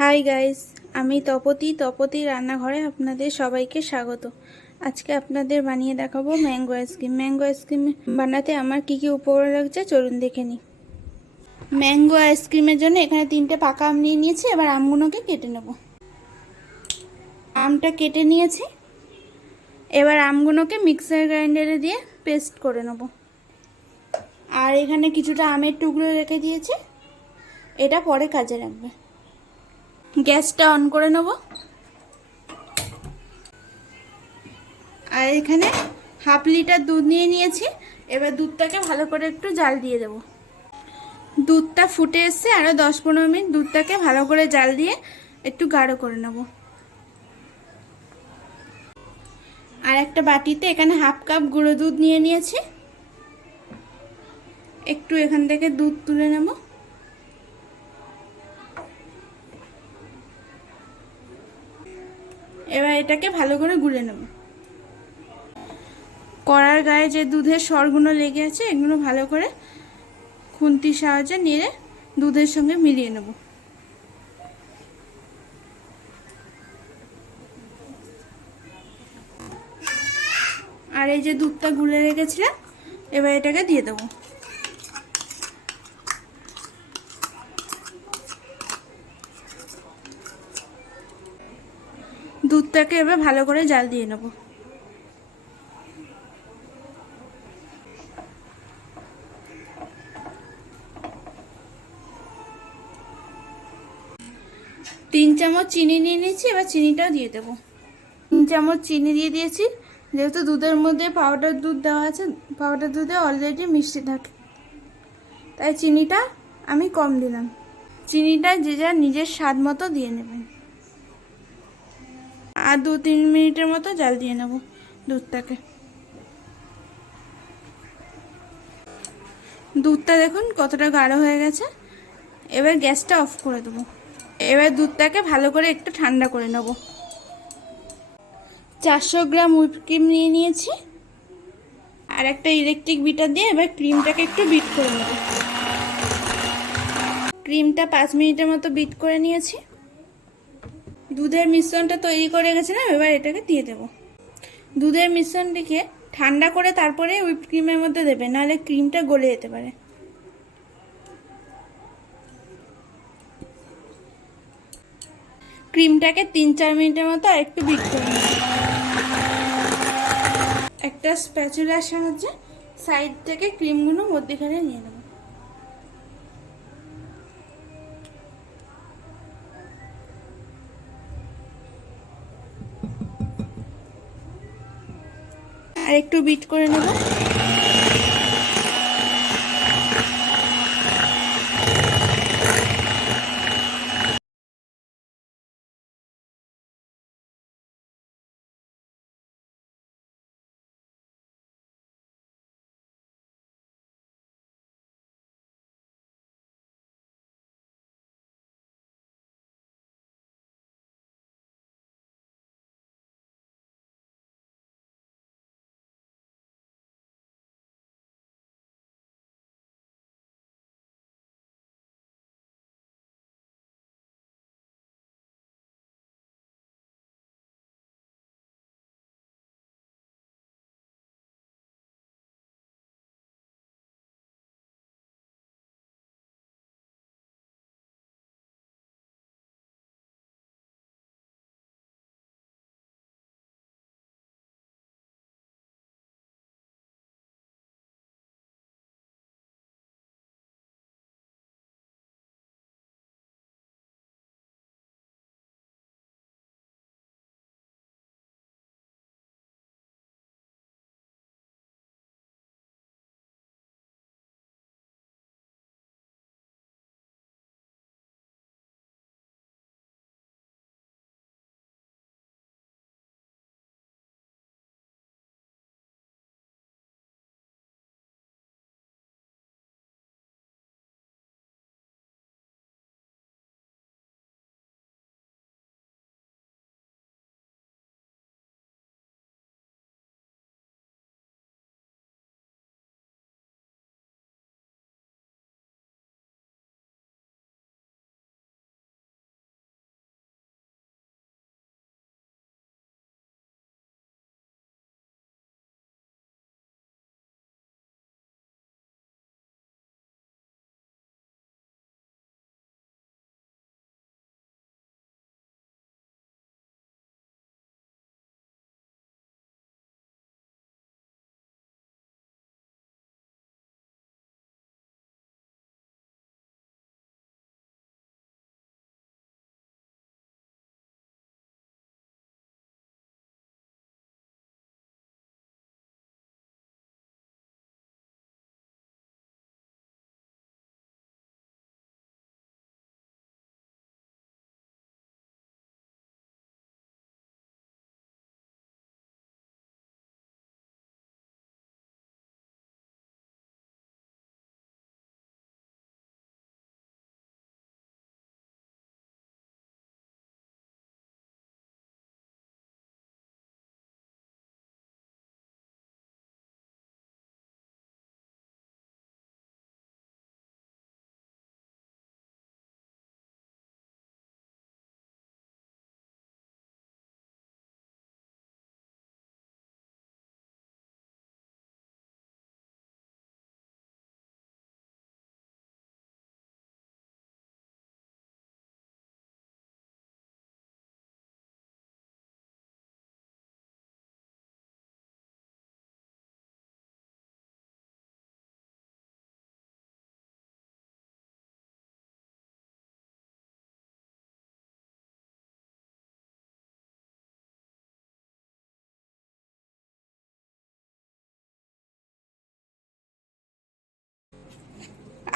Hi guys, আমি তপতি রান্নাঘরে আপনাদের সবাইকে স্বাগত। আজকে আপনাদের বানিয়ে দেখাবো ম্যাঙ্গো আইসক্রিম। ম্যাঙ্গো আইসক্রিম বানাতে আমার কি কি উপকরণ লাগছে চলুন দেখে নিই। ম্যাঙ্গো আইসক্রিমের জন্য এখানে 3টে পাকা আম নিয়ে নিয়েছি। এবার আমগুলোকে কেটে নেব। আমটা কেটে নিয়েছি। এবার আমগুলোকে মিক্সার গ্রাইন্ডারে দিয়ে পেস্ট করে নেব। আর এখানে কিছুটা আমের টুকরো রেখে দিয়েছি, এটা পরে কাজে লাগবে। গ্যাসটা অন করে নেব। আর এখানে হাফ লিটার দুধ নিয়ে নিয়েছি। এবার দুধটাকে ভালো করে একটু জাল দিয়ে দেব। দুধটা ফুটে এসছে, আরও 10-15 মিনিট দুধটাকে ভালো করে জাল দিয়ে একটু গাঢ় করে নেব। আর একটা বাটিতে এখানে হাফ কাপ গুঁড়ো দুধ নিয়ে নিয়েছি। একটু এখান থেকে দুধ তুলে নেব। এবার এটাকে ভালো করে গুলে নেব। কড়ার গায়ে যে দুধের সরগুলো লেগে আছে এগুলো ভালো করে খুন্তির সাহায্যে নেড়ে দুধের সঙ্গে মিলিয়ে নেব। আর এই যে দুধটা গুলে রেখেছিলাম, এবার এটাকে দিয়ে দেবো। দুধটাকে এবার ভালো করে জাল দিয়ে নেব। তিন চামচ চিনি নিয়ে নিয়েছি, এবার চিনিটাও দিয়ে দেবো। 3 চামচ চিনি দিয়ে দিয়েছি। যেহেতু দুধের মধ্যে পাউডার দুধ দেওয়া আছে, পাউডার দুধে অলরেডি মিষ্টি থাকে, তাই চিনিটা আমি কম দিলাম। চিনিটা যে যার নিজের স্বাদ মতো দিয়ে নেবেন। আর 2-3 মিনিটের মতো জাল দিয়ে নেব দুধটাকে। দুধটা দেখুন কতটা গাঢ় হয়ে গেছে। এবার গ্যাসটা অফ করে দেবো। এবার দুধটাকে ভালো করে একটু ঠান্ডা করে নেব। 400 গ্রাম হুইপ ক্রিম নিয়ে নিয়েছি। আর একটা ইলেকট্রিক বিটার দিয়ে এবার ক্রিমটাকে একটু বিট করে নেব। ক্রিমটা 5 মিনিটের মতো বিট করে নিয়েছি। দুধের মিশ্রণটা তৈরি করে গেছিলাম, এবার এটাকে দিয়ে দেব। দুধের মিশ্রণটিকে ঠান্ডা করে তারপরে হুইপ ক্রিমের মধ্যে দেবে, নাহলে ক্রিমটা গলে যেতে পারে। ক্রিমটাকে 3-4 মিনিটের মতো আরেকটু বিট করে নেব। একটা স্প্যাচুলার সাহায্যে সাইড থেকে ক্রিমগুলো মধ্যেখানে নিয়ে নেব। আর একটু বিট করে নেব।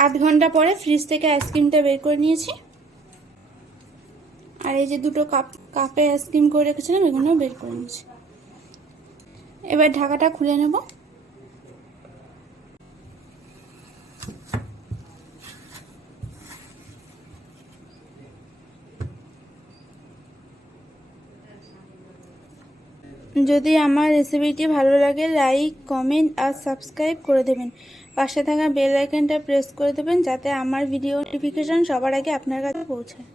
8 ঘন্টা পরে ফ্রিজ থেকে আইসক্রিমটা বের করে নিয়েছি। আর এই যে দুটো কাপে আইসক্রিম করে রেখেছিলাম, এগুলো বের করে নিয়েছি। এবার ঢাকাটা খুলে নেব। যদি আমার রেসিপিটি ভালো লাগে লাইক, কমেন্ট আর সাবস্ক্রাইব করে দেবেন। পাশে থাকা বেল আইকনটা প্রেস করে দেবেন যাতে আমার ভিডিও নোটিফিকেশন সবার আগে আপনার কাছে পৌঁছায়।